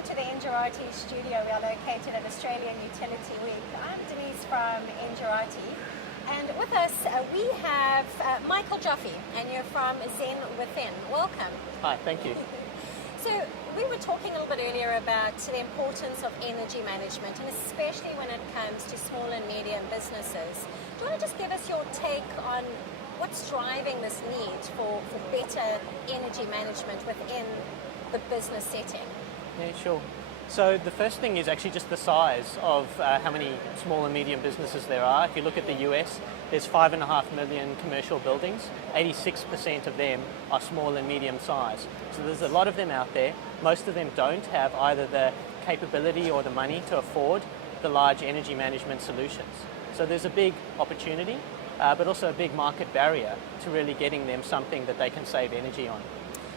welcome to the Ingerati studio. We are located at Australian Utility Week. I'm Denise from Ingerati, and with us we have Michael Joffe, and you're from Zen Within. Welcome. Hi, thank you. So we were talking a little bit earlier about the importance of energy management, and especially when it comes to small and medium businesses. Do you want to just give us your take on what's driving this need for better energy management within the business setting? Yeah, sure. So the first thing is actually just the size of how many small and medium businesses there are. If you look at the US, there's 5.5 million commercial buildings. 86% of them are small and medium size. So there's a lot of them out there. Most of them don't have either the capability or the money to afford the large energy management solutions. So there's a big opportunity, but also a big market barrier to really getting them something that they can save energy on.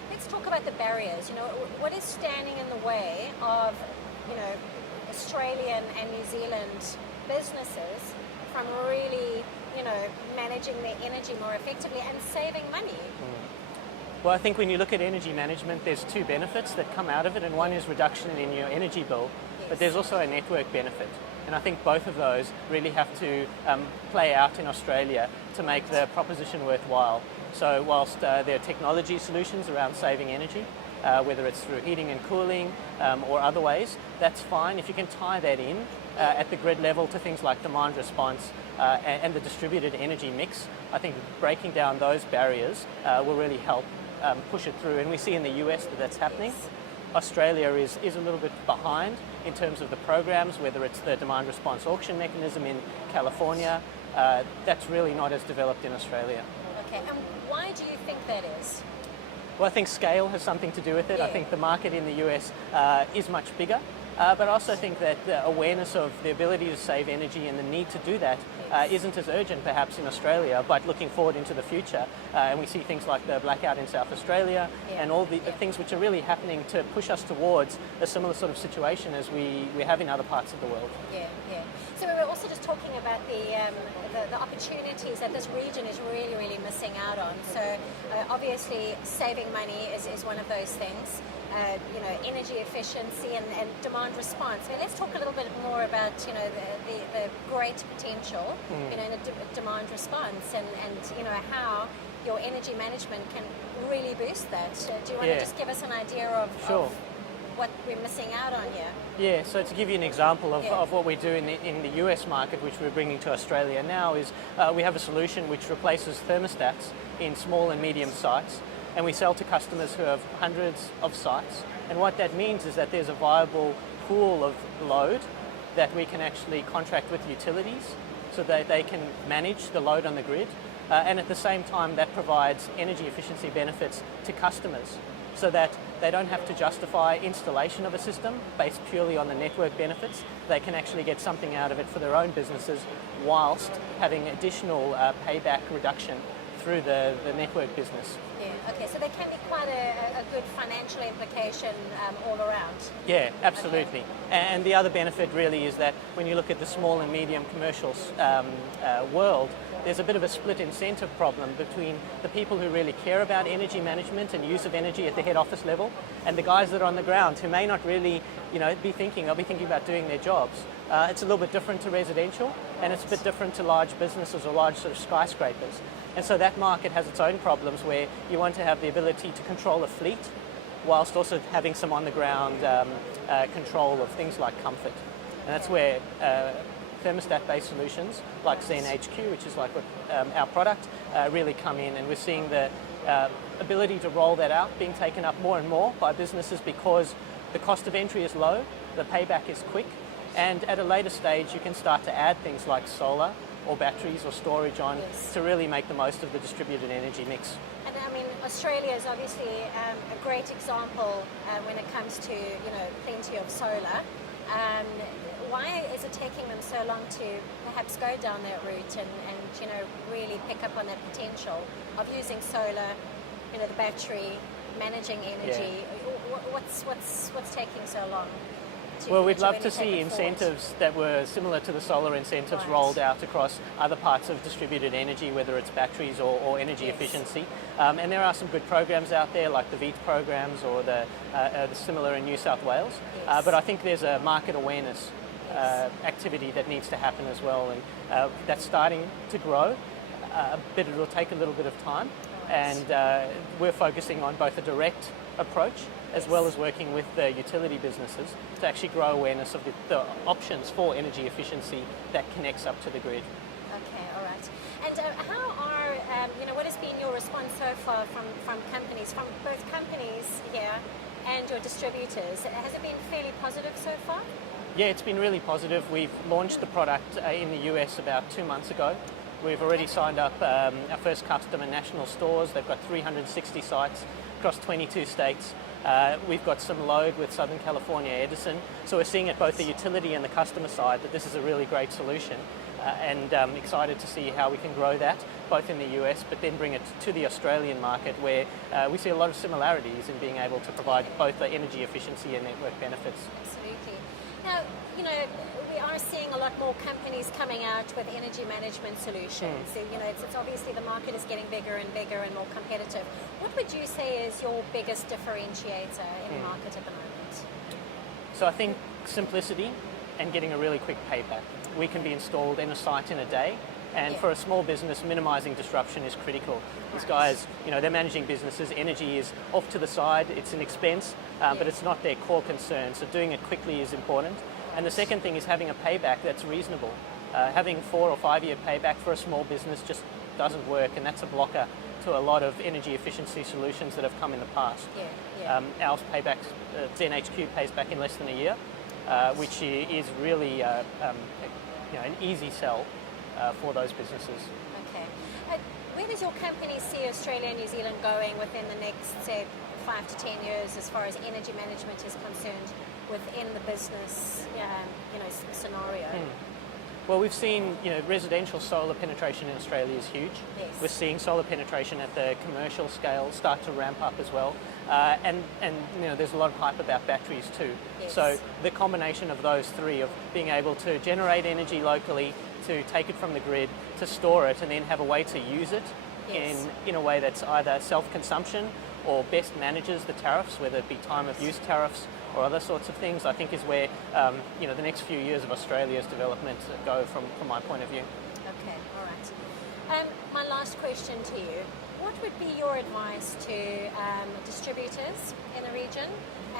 Let's talk about the barriers. You know, what is standing in the way of, Australian and New Zealand businesses from really, managing their energy more effectively and saving money? Well, I think when you look at energy management, there's two benefits that come out of it, and one is reduction in your energy bill, but there's also a network benefit. And I think both of those really have to play out in Australia to make the proposition worthwhile. So whilst there are technology solutions around saving energy, whether it's through heating and cooling or other ways, that's fine. If you can tie that in at the grid level to things like demand response and the distributed energy mix, I think breaking down those barriers will really help push it through. And we see in the US that that's happening. Australia is a little bit behind in terms of the programs, whether it's the demand response auction mechanism in California. That's really not as developed in Australia. Okay, and why do you think that is? Well, I think scale has something to do with it. Yeah. I think the market in the US is much bigger, but I also think that the awareness of the ability to save energy and the need to do that isn't as urgent perhaps in Australia, but looking forward into the future. And we see things like the blackout in South Australia and all the things which are really happening to push us towards a similar sort of situation as we have in other parts of the world. Yeah. So we were also just talking about the opportunities that this region is really missing out on. So obviously saving money is one of those things. Energy efficiency and demand response. So let's talk a little bit more about the great potential in a demand response and how your energy management can really boost that. So do you want to just give us an idea of what we're missing out on here? Yeah, so to give you an example of what we do in the US market, which we're bringing to Australia now, is we have a solution which replaces thermostats in small and medium sites, and we sell to customers who have hundreds of sites. And what that means is that there's a viable pool of load that we can actually contract with utilities so that they can manage the load on the grid, and at the same time that provides energy efficiency benefits to customers, so that they don't have to justify installation of a system based purely on the network benefits. They can actually get something out of it for their own businesses whilst having additional payback reduction through the network business. Yeah, okay, so there can be quite a good financial implication all around. Yeah, absolutely. Okay. And the other benefit really is that when you look at the small and medium commercial world, there's a bit of a split incentive problem between the people who really care about energy management and use of energy at the head office level and the guys that are on the ground who may not really be thinking about doing their jobs. It's a little bit different to residential, and it's a bit different to large businesses or large sort of skyscrapers. And so that market has its own problems where you want to have the ability to control a fleet whilst also having some on the ground control of things like comfort. And that's where thermostat-based solutions like Zen HQ, which is like what our product, really come in, and we're seeing the ability to roll that out being taken up more and more by businesses because the cost of entry is low, the payback is quick, and at a later stage you can start to add things like solar or batteries or storage on to really make the most of the distributed energy mix. And I mean, Australia is obviously a great example when it comes to plenty of solar. Why is it taking them so long to perhaps go down that route and really pick up on that potential of using solar, the battery, managing energy? What's taking so long Well, we'd that you love really to take see it forward? incentives that were similar to the solar incentives Right. rolled out across other parts of distributed energy, whether it's batteries or energy Yes. efficiency. And there are some good programs out there, like the VEET programs or the similar in New South Wales. Yes. But I think there's a market awareness activity that needs to happen as well, and that's starting to grow. But it'll take a little bit of time, and we're focusing on both a direct approach as well as working with the utility businesses to actually grow awareness of the options for energy efficiency that connects up to the grid. Okay, all right. And how are, what has been your response so far from companies, from both companies here and your distributors? Has it been fairly positive so far? Yeah, it's been really positive. We've launched the product in the US about 2 months ago. We've already signed up our first customer, National Stores. They've got 360 sites across 22 states. We've got some load with Southern California Edison. So we're seeing at both the utility and the customer side that this is a really great solution. And excited to see how we can grow that, both in the US, but then bring it to the Australian market, where we see a lot of similarities in being able to provide both the energy efficiency and network benefits. Absolutely. Now, we are seeing a lot more companies coming out with energy management solutions. It's obviously the market is getting bigger and bigger and more competitive. What would you say is your biggest differentiator in the market at the moment? So I think simplicity and getting a really quick payback. We can be installed in a site in a day, and for a small business, minimizing disruption is critical. These guys, they're managing businesses. Energy is off to the side. It's an expense, but it's not their core concern. So doing it quickly is important. And the second thing is having a payback that's reasonable. Having 4 or 5 year payback for a small business just doesn't work, and that's a blocker to a lot of energy efficiency solutions that have come in the past. Our payback, ZenHQ pays back in less than a year, which is really an easy sell for those businesses. Okay. Where does your company see Australia and New Zealand going within the next, say, 5 to 10 years as far as energy management is concerned within the business scenario? Well, we've seen residential solar penetration in Australia is huge. Yes. We're seeing solar penetration at the commercial scale start to ramp up as well. And there's a lot of hype about batteries too. Yes. So the combination of those three, of being able to generate energy locally, to take it from the grid, to store it, and then have a way to use it in a way that's either self-consumption or best manages the tariffs, whether it be time of use tariffs or other sorts of things, I think is where the next few years of Australia's development go from my point of view. Okay, all right. My last question to you. What would be your advice to distributors in the region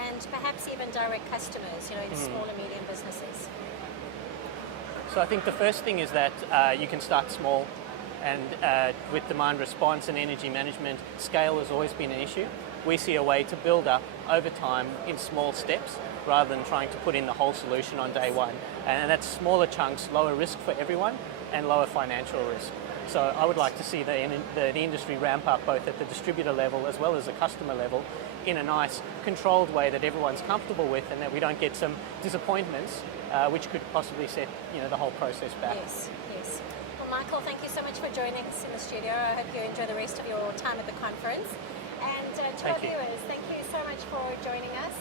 and perhaps even direct customers, in small and medium businesses? So I think the first thing is that you can start small, and with demand response and energy management, scale has always been an issue. We see a way to build up over time in small steps rather than trying to put in the whole solution on day one. And that's smaller chunks, lower risk for everyone and lower financial risk. So I would like to see the industry ramp up both at the distributor level as well as the customer level in a nice controlled way that everyone's comfortable with, and that we don't get some disappointments which could possibly set the whole process back. Yes. Well, Michael, thank you so much for joining us in the studio. I hope you enjoy the rest of your time at the conference. And to our viewers, thank you so much for joining us.